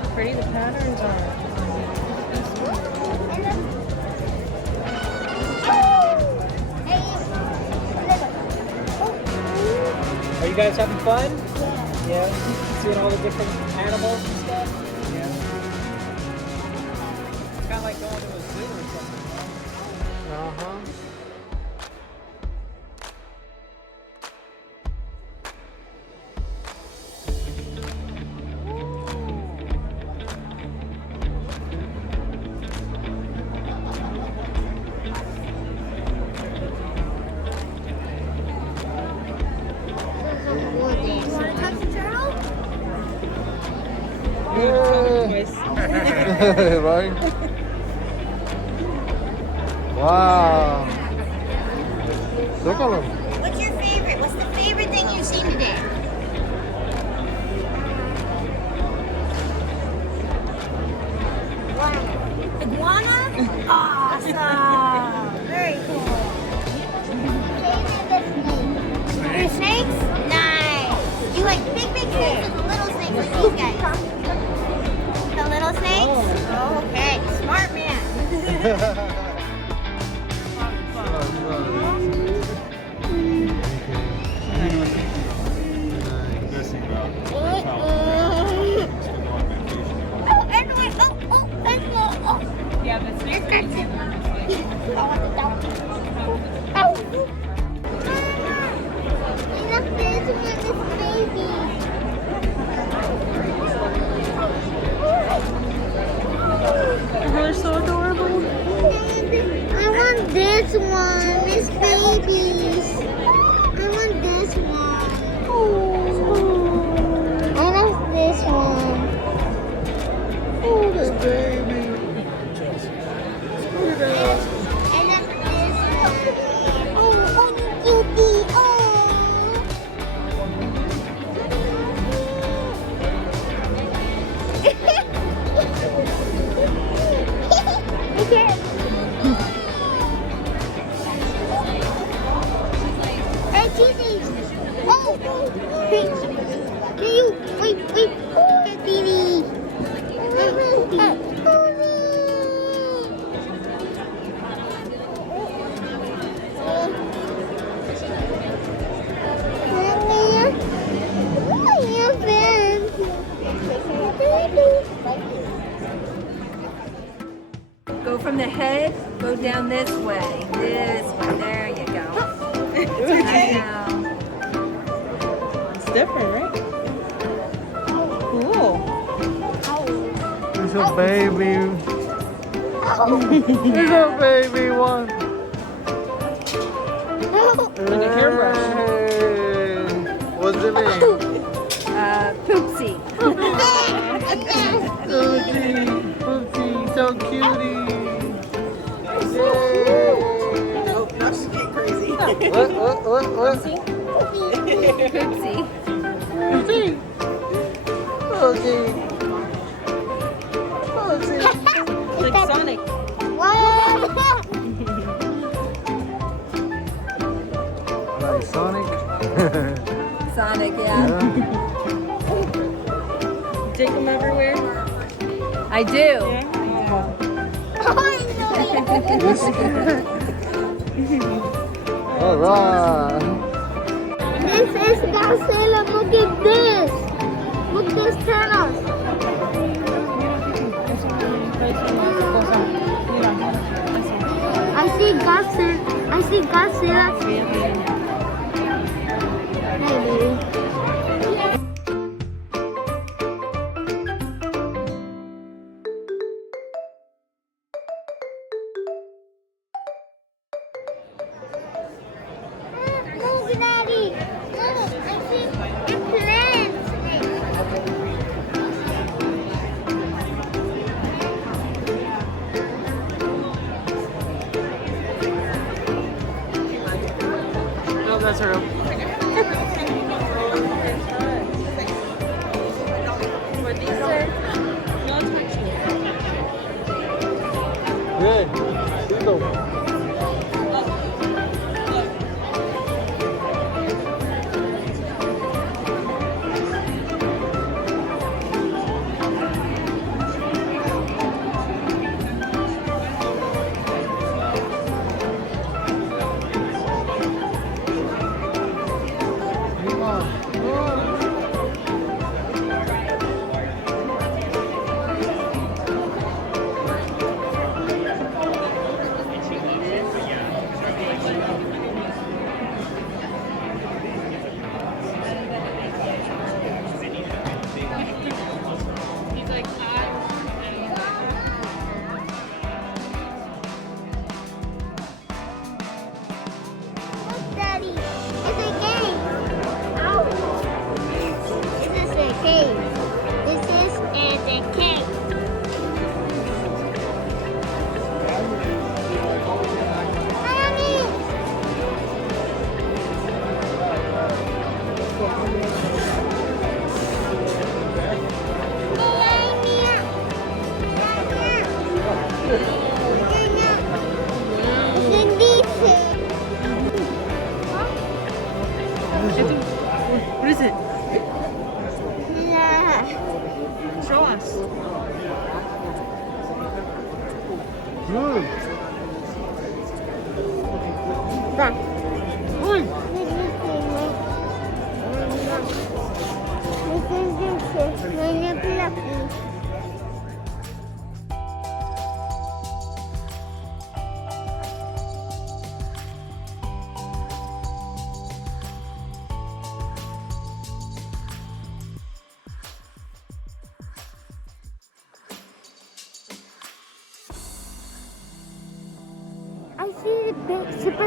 how pretty the patterns are. Are you guys having fun? Yeah. Seeing all the different animals and stuff? Yeah. Kind of like going to a zoo or something. Uh-huh. Right? Wow. Look at them. What's your favorite? What's the favorite thing you've seen today? Iguana? Awesome! Very cool. Your snakes? Nice. You like big snakes or the little snakes like these guys? The little snakes? Oh, okay. Smart man. Yeah, the snakes are cute. They're so adorable. I want this one, Miss Babies. I want this one. I want this one. Oh, this baby. Look at that. I love this one. Oh, cutie. Oh. Okay. Hey, Titi. Oh, hey. Can you wait? Hey, Titi. Go from the head, go down this way. This way. There you go. It's okay. I know. It's different, right? Cool. It's a baby. It's a baby one. Like a hairbrush. Hey. What's the name? Poopsie. Poopsie. Poopsie. So cutie. Yay. Oh, now she's getting crazy. What? Poopsie. Poopsie. Poopsie. Poopsie. Like Sonic. Like Sonic. Sonic, yeah. Take them everywhere. I do. Yeah. All right. This is Godzilla. Look at this. Look at this turtles. I see Godzilla. I see Godzilla. Hey, baby. Look, Daddy. Look, I see a plant.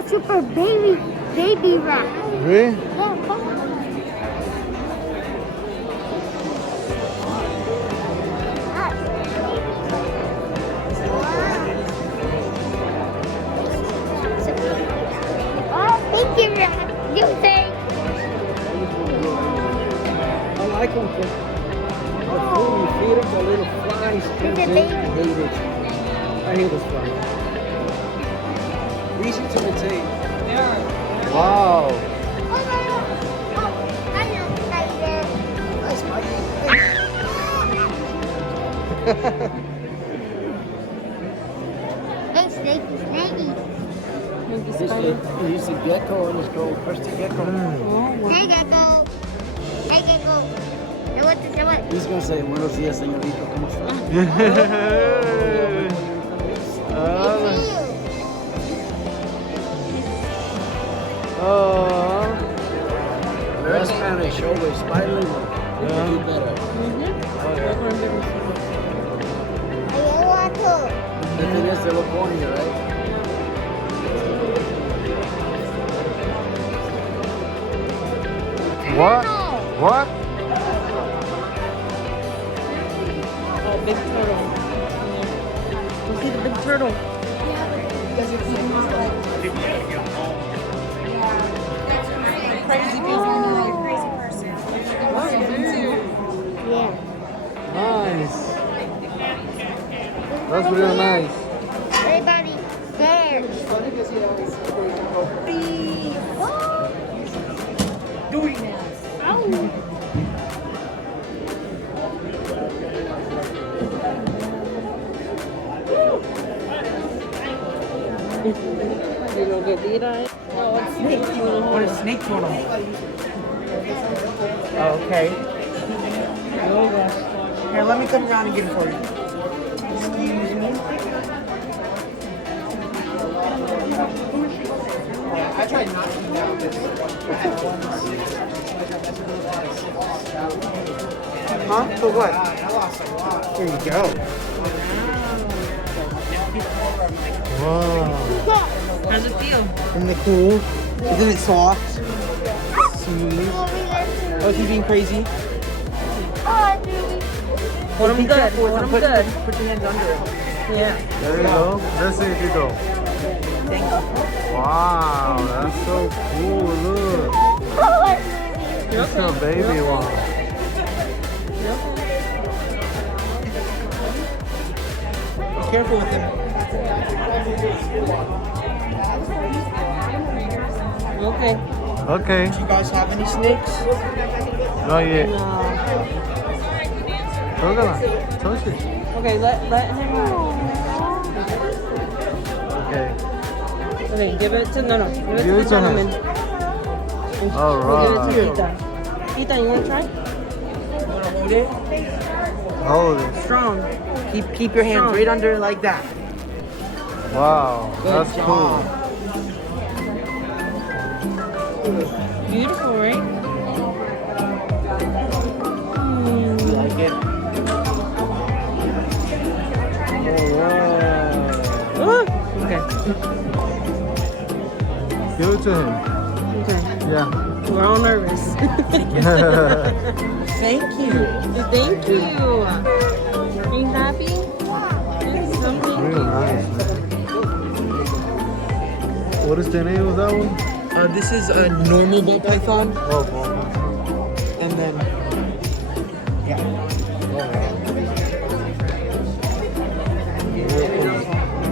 super baby rat. Really? Yeah, come on. Oh, thank you, rat. You say. I like them for the food. You feed them the little flies. It's a I baby. hate it. I hate those flies. Reason to retain. Wow. Oh, no, no. Oh, I know, tiger. Nice, Mikey. Hey, snakey, snakey. He's a gecko and it's called crested gecko. Hey, gecko. Hey, gecko. Say what? Say what? He's gonna say, buenos días, señorito, ¿cómo está? Oh. They're Spanish, always bilingual. They can do better. I want to. The thing is, they look born here, right? What? What? Oh, big turtle. You see the big turtle? Yeah. Nice. That's really nice. Everybody, there. You gonna get Tita? No, it's snake. What is snake turtle? Okay. Oh gosh. Here, let me come around and get it for you. Excuse me. Yeah, I tried knocking down this. Huh? For what? I lost a lot. Here you go. Wow. How's it feel? Isn't it cool? Isn't it soft? Smooth. Oh, is he being crazy? Hold him good. Hold him good. Put your hands under it. Yeah. There you go. Let's see if you go. Wow, that's so cool. Look. It's a baby one. Be careful with him. Okay. Okay. Do you guys have any snakes? Not yet. No. Touch it. Okay, let him. Okay. Okay, give it to Give it Give to it the to gentleman. him. All We'll give it right. to Tita. Tita, you wanna try? Want to hold it? Hold it. Strong. Keep your hands right under it like that. Wow, Good that's job. Beautiful, right? You like it? cool. Okay. Give it to him. Okay. Yeah. We're all nervous. Thank you. Thank you. Are you happy? Yes, so thank Real you. nice, man. What is the name of that one? This is a normal ball python, Oh, wow. and then yeah.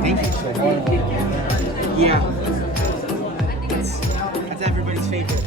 Thank you so much. Yeah. That's everybody's favorite.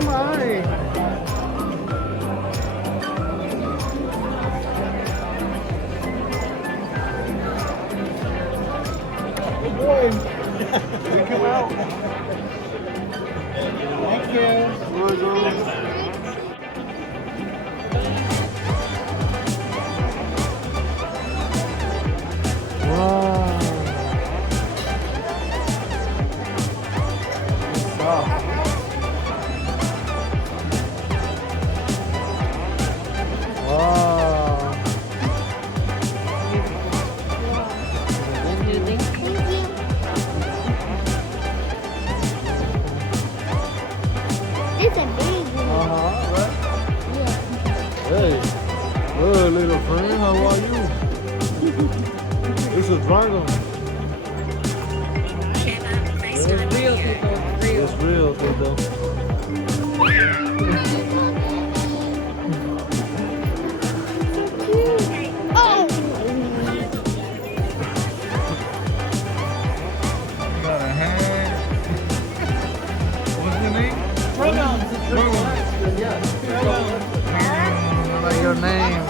Oh my. Good boy. Take him out. Thank you. Wow. It's soft. Wow. What do you think? Thank you. It's a big one. Right? Yeah. Hey. Hey, little friend, how are you? It's a dragon. It's real, people. It's real. It's real, people. Oh! You got a hand. What's your name? Dragon. I like your name.